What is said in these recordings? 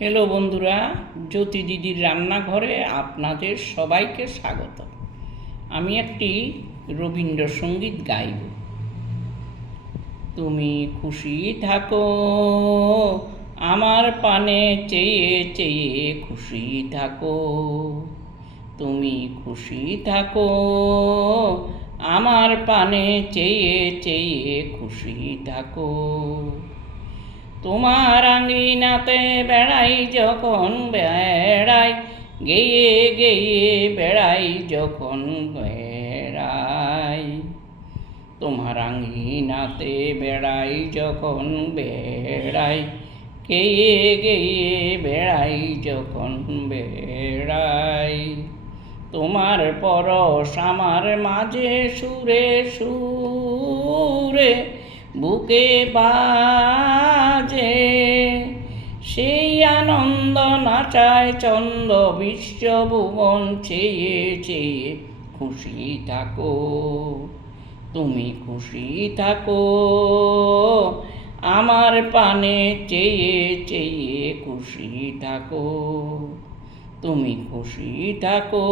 Hello বন্ধুরা, জ্যোতি দিদির রান্নাঘরে আপনাদের সবাইকে স্বাগত। আমি একটি রবীন্দ্রসঙ্গীত গাইব। তুমি খুশি থাকো আমার পানে চেয়ে চেয়ে খুশি থাকো। তুমি খুশি থাকো আমার পানে চেয়ে চেয়ে খুশি থাকো। তোমার আঙিনাতে বেড়াই যখন বেড়াই, গেয়ে গেয়ে বেড়াই যখন বেড়াই। তোমার আঙিনাতে বেড়াই যখন বেড়াই, গেয়ে গেয়ে বেড়াই যখন বেড়াই। তোমার পরশ আমার মাঝে সুরে সুরে বুকে বাজে, সেই আনন্দ নাচায় চন্দ্র বিশ্বভুবন চেয়ে চেয়ে খুশি থাকো। তুমি খুশি থাকো আমার পানে চেয়ে চেয়ে খুশি থাকো। তুমি খুশি থাকো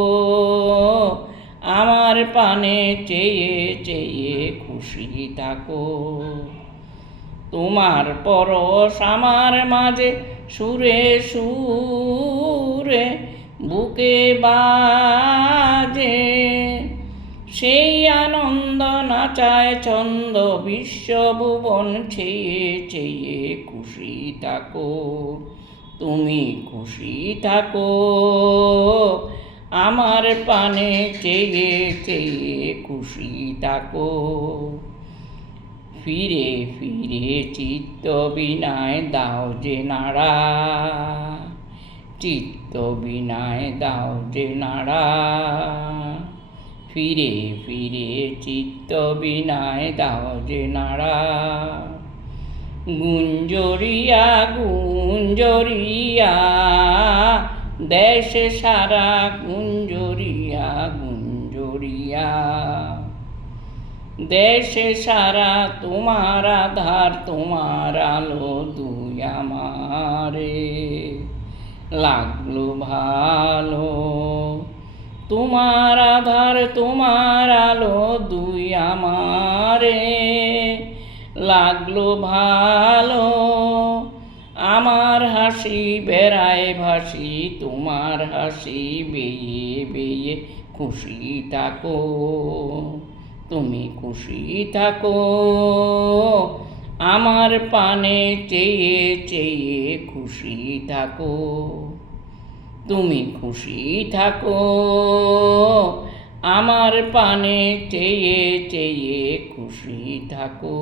আমার পানে চেয়ে চেয়ে খুশি থাকো। তোমার পরশ আমার মাঝে সুরে সুরে বুকে বাজে, সেই আনন্দ নাচায় চন্দ্র বিশ্বভুবন চেয়ে চেয়ে খুশি থাকো। তুমি খুশি থাকো আমার পানে চেয়ে চেয়ে খুশি থাকো। ফিরে ফিরে চিত্ত বিনায় দাও যে নাড়া, চিত্ত বিনায় দাও যে নাড়া। ফিরে ফিরে চিত্ত বিনায় দাও যে নাড়া। গুঞ্জরিয়া গুঞ্জরিয়া দেশে সারা গুঞ্জরিয়া গুঞ্জরিয়া। দেশে সারা তোমার আধার তোমার আলো দুই আমারে লাগলো ভালো। তোমার আধার তোমার আলো দুই আমারে লাগলো ভালো। আমার হাসি বেড়ায় ভাসি তোমার হাসি বেয়ে বেয়ে খুশি থাকো। তুমি খুশি থাকো আমার পানে চেয়ে চেয়ে খুশি থাকো। তুমি খুশি থাকো আমার পানে চেয়ে চেয়ে খুশি থাকো।